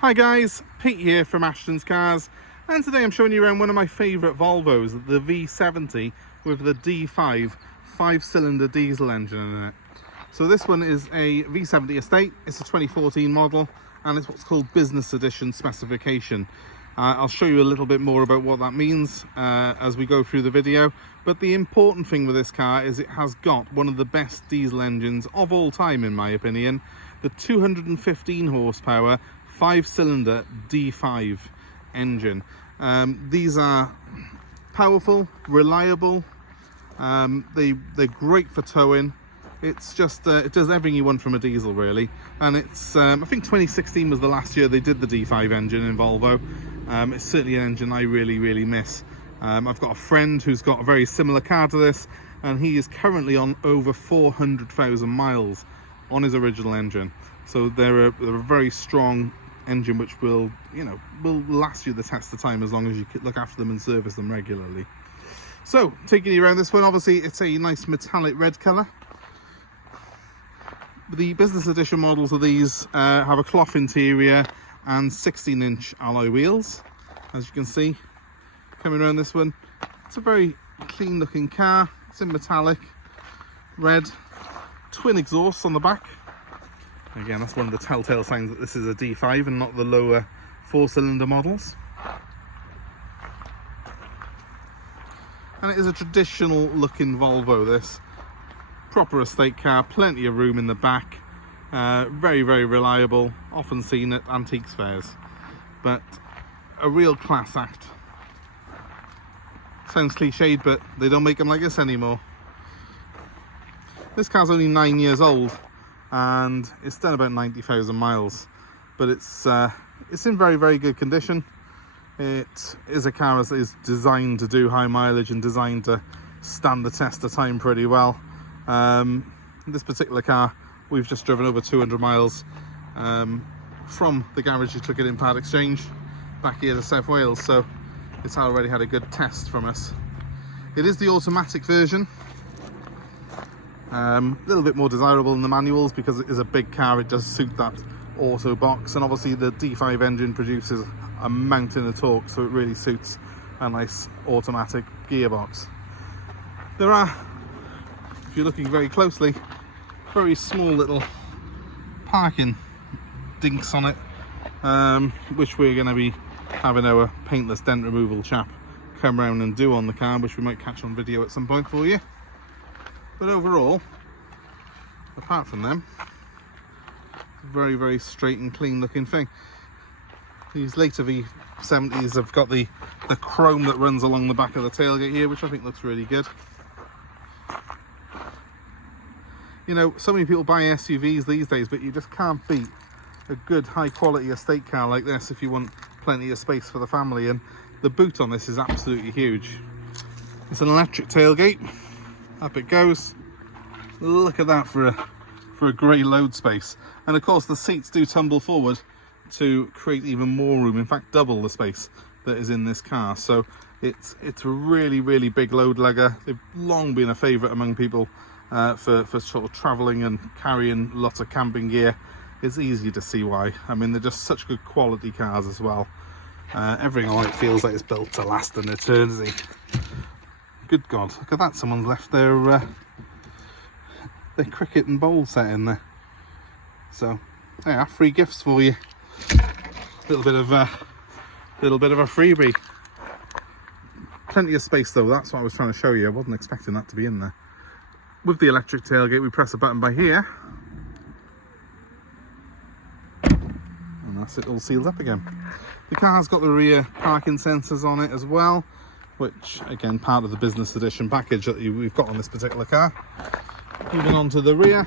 Hi guys, Pete here from Ashton's Cars, and today I'm showing you around one of my favourite Volvos, the V70 with the D5 5-cylinder diesel engine in it. So this one is a V70 estate, it's a 2014 model, and it's what's called business edition specification. I'll show you a little bit more about what that means as we go through the video, but the important thing with this car is it has got one of the best diesel engines of all time in my opinion, the 215 horsepower 5-cylinder D5 engine. These are powerful, reliable, they're great for towing. It's just it does everything you want from a diesel really, and it's I think 2016 was the last year they did the D5 engine in Volvo. It's certainly an engine I really miss. I've got a friend who's got a very similar car to this, and he is currently on over 400,000 miles on his original engine. So they're a very strong engine which will last you the test of time as long as you look after them and service them regularly. So taking you around this one, obviously it's a nice metallic red colour. The business edition models of these have a cloth interior and 16-inch alloy wheels, as you can see coming around this one. It's a very clean looking car. It's in metallic red, twin exhausts on the back. Again, that's one of the telltale signs that this is a D5 and not the lower 4-cylinder models. And it is a traditional looking Volvo, this. Proper estate car, plenty of room in the back, very reliable, often seen at antiques fairs, but a real class act. Sounds cliched, but they don't make them like this anymore. This car's only 9 years old and it's done about 90,000 miles, but it's in very good condition. It is a car that is designed to do high mileage and designed to stand the test of time pretty well. This particular car, we've just driven over 200 miles from the garage who took it in part exchange back here to South Wales, so it's already had a good test from us. It is the automatic version, a little bit more desirable than the manuals because it is a big car. It does suit that auto box, and obviously the D5 engine produces a mountain of torque, so it really suits a nice automatic gearbox. There are, if you're looking very closely, very small little parking dinks on it, which we're going to be having our paintless dent removal chap come round and do on the car, which we might catch on video at some point for you. But overall, apart from them, very straight and clean looking thing. These later V70s have got the chrome that runs along the back of the tailgate here, which I think looks really good. You know, so many people buy SUVs these days, but you just can't beat a good high quality estate car like this if you want plenty of space for the family, and the boot on this is absolutely huge. It's an electric tailgate, up it goes. Look at that for a great load space, and of course the seats do tumble forward to create even more room, in fact double the space that is in this car. So it's a really big load lugger. They've long been a favourite among people for sort of travelling and carrying lots of camping gear. It's easy to see why. I mean, they're just such good quality cars as well. Everything on it feels like it's built to last an eternity. Good God, look at that, someone's left their cricket and bowl set in there. So yeah, free gifts for you. Little bit of a freebie. Plenty of space though, that's what I was trying to show you. I wasn't expecting that to be in there. With the electric tailgate, we press a button by here, and that's it, all sealed up again. The car's got the rear parking sensors on it as well, which again, part of the business edition package that we've got on this particular car. Moving on to the rear,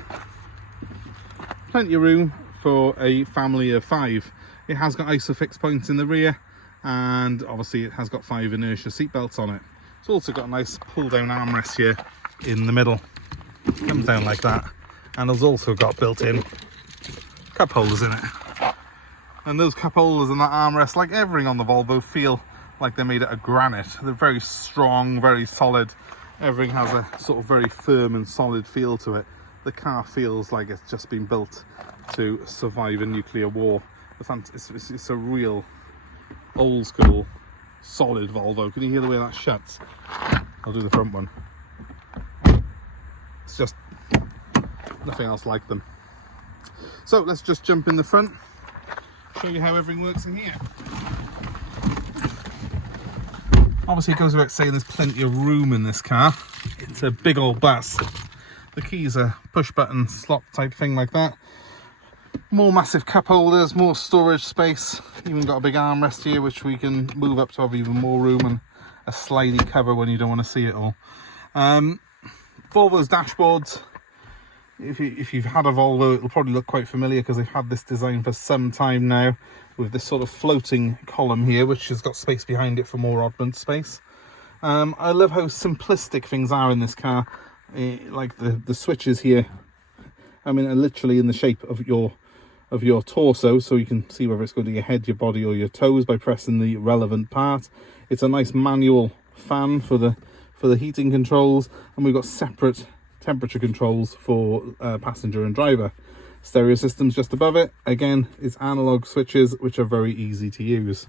plenty of room for a family of 5. It has got ISOFIX points in the rear, and obviously it has got 5 inertia seat belts on it. It's also got a nice pull down armrest here in the middle. Comes down like that, and has also got built-in cup holders in it. And those cup holders and that armrest, like everything on the Volvo, feel like they're made out of granite. They're very strong, very solid. Everything has a sort of very firm and solid feel to it. The car feels like it's just been built to survive a nuclear war. It's a real old school solid Volvo. Can you hear the way that shuts? I'll do the front one. It's just nothing else like them. So let's just jump in the front, show you how everything works in here. Obviously it goes without saying there's plenty of room in this car. It's a big old bus. The keys are push button slot type thing like that. More massive cup holders, more storage space. Even got a big armrest here which we can move up to have even more room, and a slidey cover when you don't want to see it all. Volvo's dashboards, if you've had a Volvo, it'll probably look quite familiar because they've had this design for some time now, with this sort of floating column here which has got space behind it for more oddment space. I love how simplistic things are in this car. Like the switches here, I mean, are literally in the shape of your torso, so you can see whether it's going to your head, your body or your toes by pressing the relevant part. It's a nice manual fan for the heating controls, and we've got separate temperature controls for passenger and driver. Stereo systems just above it. Again, it's analog switches which are very easy to use.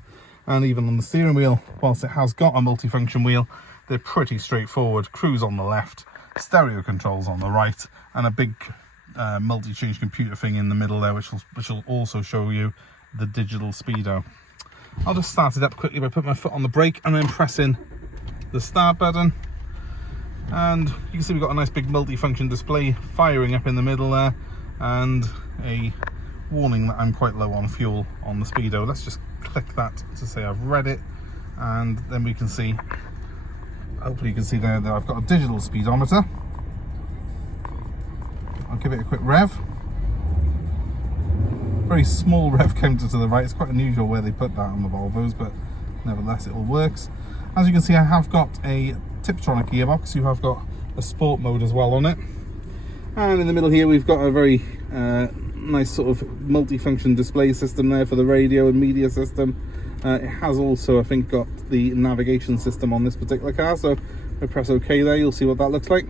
And even on the steering wheel, whilst it has got a multifunction wheel, they're pretty straightforward. Cruise on the left, stereo controls on the right, and a big multi-change computer thing in the middle there which will also show you the digital speedo. I'll just start it up quickly by putting my foot on the brake and then pressing the start button, and you can see we've got a nice big multi-function display firing up in the middle there, and a warning that I'm quite low on fuel on the speedo. Let's just click that to say I've read it, and then we can see, hopefully you can see there that I've got a digital speedometer. I'll give it a quick rev. Very small rev counter to the right. It's quite unusual where they put that on the Volvos, but nevertheless it all works. As you can see, I have got a Tiptronic gearbox. You have got a sport mode as well on it, and in the middle here we've got a very nice sort of multifunction display system there for the radio and media system. It has also, I think, got the navigation system on this particular car, so if I press OK there, you'll see what that looks like.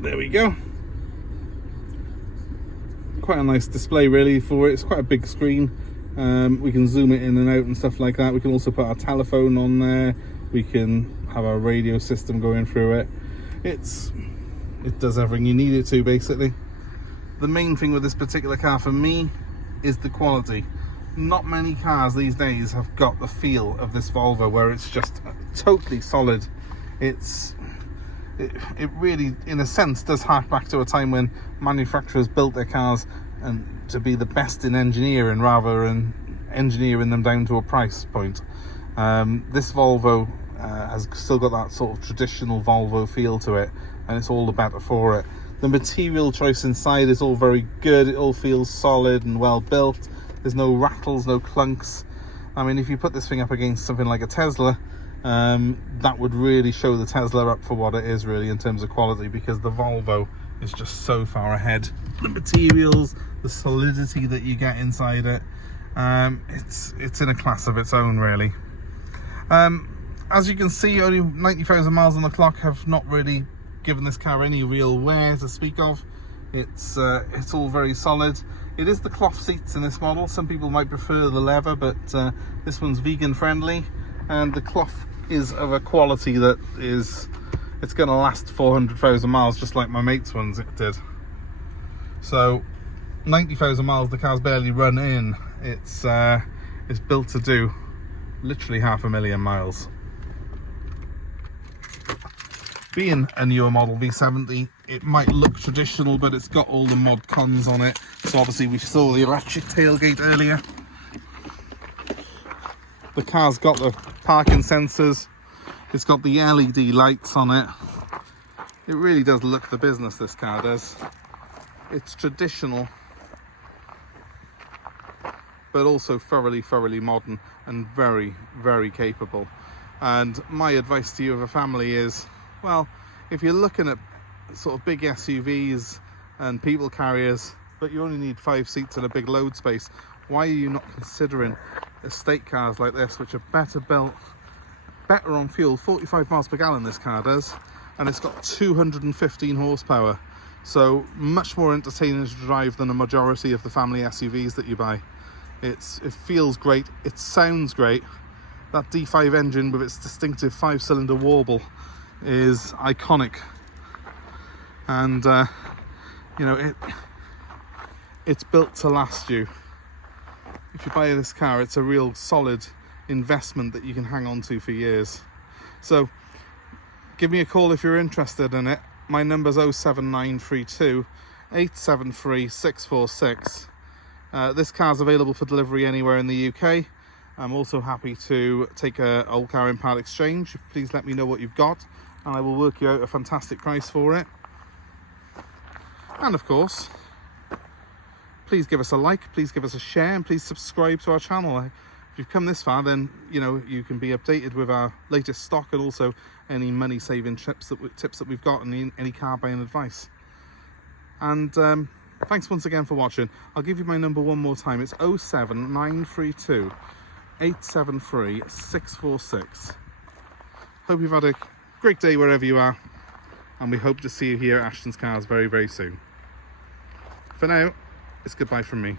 There we go. Quite a nice display really for it. It's quite a big screen. We can zoom it in and out and stuff like that. We can also put our telephone on there. We can have our radio system going through it. It does everything you need it to, basically. The main thing with this particular car for me is the quality. Not many cars these days have got the feel of this Volvo, where it's just totally solid. It really, in a sense, does hark back to a time when manufacturers built their cars and to be the best in engineering rather than engineering them down to a price point. This Volvo has still got that sort of traditional Volvo feel to it, and it's all the better for it. The material choice inside is all very good. It all feels solid and well built. There's no rattles, no clunks. I mean, if you put this thing up against something like a Tesla, that would really show the Tesla up for what it is really in terms of quality, because the Volvo is just so far ahead. The materials, the solidity that you get inside it, it's in a class of its own really. As you can see, only 90,000 miles on the clock have not really given this car any real wear to speak of. It's all very solid. It is the cloth seats in this model. Some people might prefer the leather, but this one's vegan friendly, and the cloth is of a quality that it's going to last 400,000 miles, just like my mate's ones it did. So 90,000 miles, the car's barely run in. It's built to do literally 500,000 miles. Being a newer model V70, it might look traditional, but it's got all the mod cons on it. So obviously we saw the electric tailgate earlier. The car's got the parking sensors. It's got the LED lights on it. It really does look the business, this car does. It's traditional, but also thoroughly modern and very, very capable. And my advice to you of a family is, well, if you're looking at sort of big SUVs and people carriers, but you only need 5 seats and a big load space, why are you not considering estate cars like this, which are better built, better on fuel? 45 miles per gallon this car does, and it's got 215 horsepower. So much more entertaining to drive than a majority of the family SUVs that you buy. It feels great, it sounds great. That D5 engine with its distinctive 5-cylinder warble is iconic. And you know, it's built to last you. If you buy this car, it's a real solid investment that you can hang on to for years. So give me a call if you're interested in it. My number's 07932 873 646. This car's available for delivery anywhere in the UK. I'm also happy to take a old car in part exchange. Please let me know what you've got and I will work you out a fantastic price for it. And of course, please give us a like, please give us a share, and please subscribe to our channel. If you've come this far, then you know you can be updated with our latest stock and also any money saving tips that we've got and any car buying advice. And thanks once again for watching. I'll give you my number one more time. It's 07932 873 646. Hope you've had a great day wherever you are, and we hope to see you here at Ashton's Cars very, very soon. For now, it's goodbye from me.